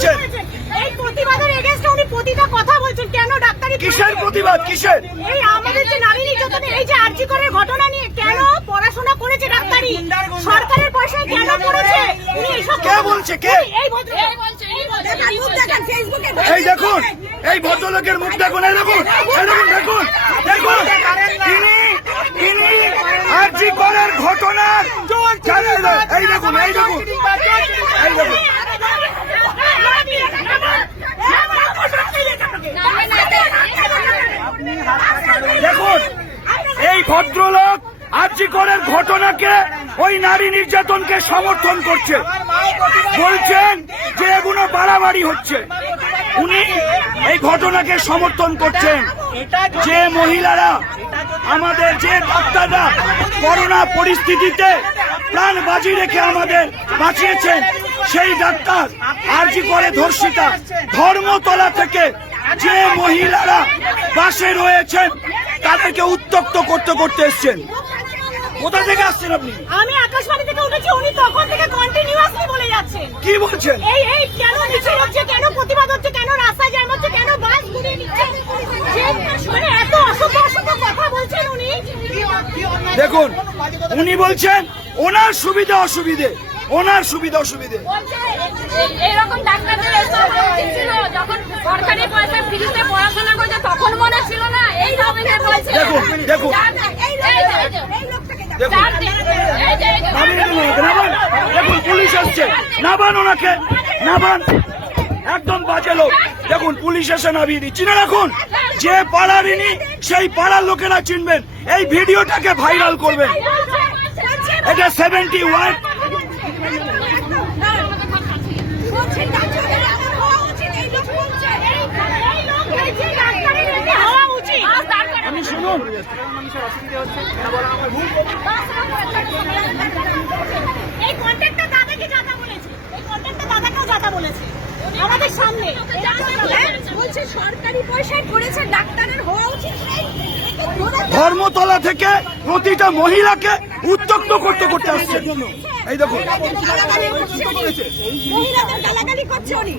বলছেন? এই প্রতিবাদের এগেইনস্টে উনি প্রতিটা কথা বলছেন। কেন ডাক্তারি কিসের প্রতিবাদ? কিসের? এই আমাদের যে নারী নির্যাতনে এই যে আরজি করের ঘটনা নিয়ে কেন পড়াশোনা করেছে ডাক্তারি, সরকারের পয়সায় কেন করেছে উনি এসব কে বলছে? কে? এই বলছে দেখেন ফেসবুকে এই দেখুন, এই ভদ্রলোকের মুখ দেখুন, এই দেখুন, এই দেখুন, দেখুন, দেখুন, তিনি আরজি করের ঘটনার এই দেখুন, এই দেখুন, এই দেখুন, দেখুন, এই ভদ্রলোক আরজি করের ঘটনাকে, ওই নারী নির্যাতনকে সমর্থন করছে, বলছেন যে এগুলো বাড়াবাড়ি হচ্ছে। উনি এই ঘটনাকে সমর্থন করছেন। যে মহিলারা, আমাদের যে ডাক্তাররা করোনা পরিস্থিতিতে প্রাণ বাজি রেখে আমাদের বাঁচিয়েছেন, সেই ডাক্তার আরজি করে ধর্ষিতা ধর্মতলা থেকে যে মহিলারা বাসে রয়েছেন তাদেরকে উত্ত্যক্ত করতে করতে এসছেন। কোথা থেকে আসছেন আপনি? আমি আকাশবাণী থেকে উঠেছি, উনি তখন থেকে কন্টিনিউয়াসলি বলে যাচ্ছেন। কি বলছেন? এই কেন মিছিল হচ্ছে, কেন প্রতিবাদ হচ্ছে, কেন রাস্তায় জ্যাম হচ্ছে, কেন বাস ঘুরিয়ে নিচ্ছে, মানে এত অসভ্য অসভ্য কথা বলছেন উনি। দেখুন, উনি বলছেন ওনার সুবিধা অসুবিধে, ওনার সুবিধা অসুবিধে। এরকম ডাক্তারদের ছিল যখন সরকারি পয়সা ফ্রিতে পড়াশোনা করছে তখন মনে ছিল না, এই ধরনের বলছে। দেখুন, দেখুন, দেখুন, পুলিশ আসছে, নাবান ওনাকে, নাবান, একদম বাজে লোক। দেখুন, পুলিশ এসে নামিয়ে দিচ্ছি না। রাখুন, যে পাড়ার ইনি সেই পাড়ার লোকেরা চিনবেন, এই ভিডিওটাকে ভাইরাল করবেন। এটা 71 আমি শুনুন, এই কন্ট্রাক্টর দাদাকে যাতা বলেছে, এই কন্ট্রাক্টর দাদাকেও যাতা বলেছে আমাদের সামনে। বলছে সরকারি পয়সায় করেছে, ডাক্তারের হওয়া উচিত নেই। ধর্মতলা থেকে প্রতিটা মহিলাকে উত্ত্যক্ত করতে করতে আসছে। এই দেখুন, মহিলাদের গালাগালি করছে উনি।